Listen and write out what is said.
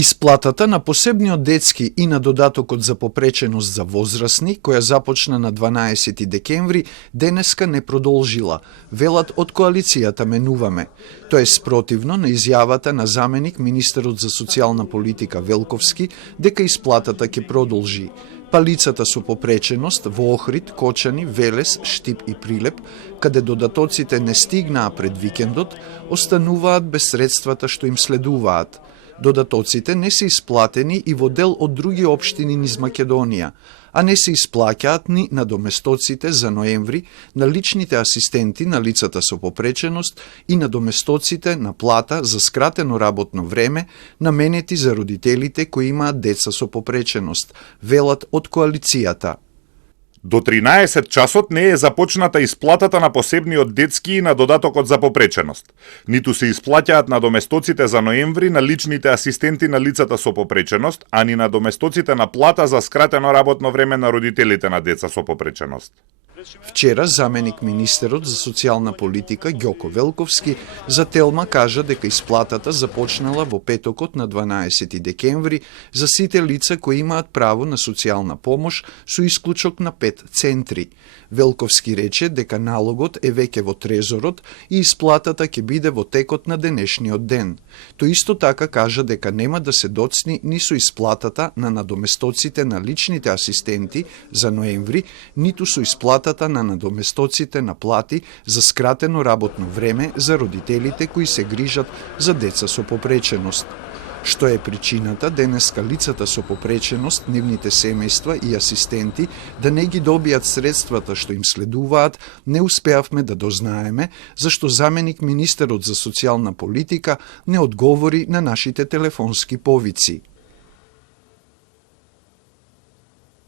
Исплатата на посебниот детски и на додатокот за попреченост за возрастни, која започна на 12 декември, денеска не продолжила, велат од коалицијата Менуваме. Тоа е спротивно на изјавата на заменик министерот за социјална политика Велковски дека исплатата ќе продолжи. Па лицата со попреченост во Охрид, Кочани, Велес, Штип и Прилеп, каде додатоците не стигнаа пред викендот, остануваат без средствата што им следуваат. Додатоците не се исплатени и во дел од други општини низ Македонија, а не се исплаќаат ни надоместоците за ноември на личните асистенти на лицата со попреченост и надоместоците на плата за скратено работно време наменети за родителите кои имаат деца со попреченост, велат од коалицијата. До 13 часот не е започната исплатата на посебниот детски и на додатокот за попреченост. Ниту се исплаќаат надоместоците за ноември на личните асистенти на лицата со попреченост, а ни надоместоците на плата за скратено работно време на родителите на деца со попреченост. Вчера заменик министерот за социјална политика Ѓоко Велковски за Телма кажа дека исплатата започнала во петокот на 12 декември за сите лица кои имаат право на социјална помош со исклучок на 5 центри. Велковски рече дека налогот е веќе во трезорот и исплатата ќе биде во текот на денешниот ден. Тој исто така кажа дека нема да се доцни ни со исплатата на надоместоците на личните асистенти за ноември, ниту со исплатата на надоместоците на плати за скратено работно време за родителите кои се грижат за деца со попреченост. Што е причината денеска лицата со попреченост, нивните семејства и асистенти да не ги добијат средствата што им следуваат, не успеавме да дознаеме, зашто заменик министерот за социјална политика не одговори на нашите телефонски повици.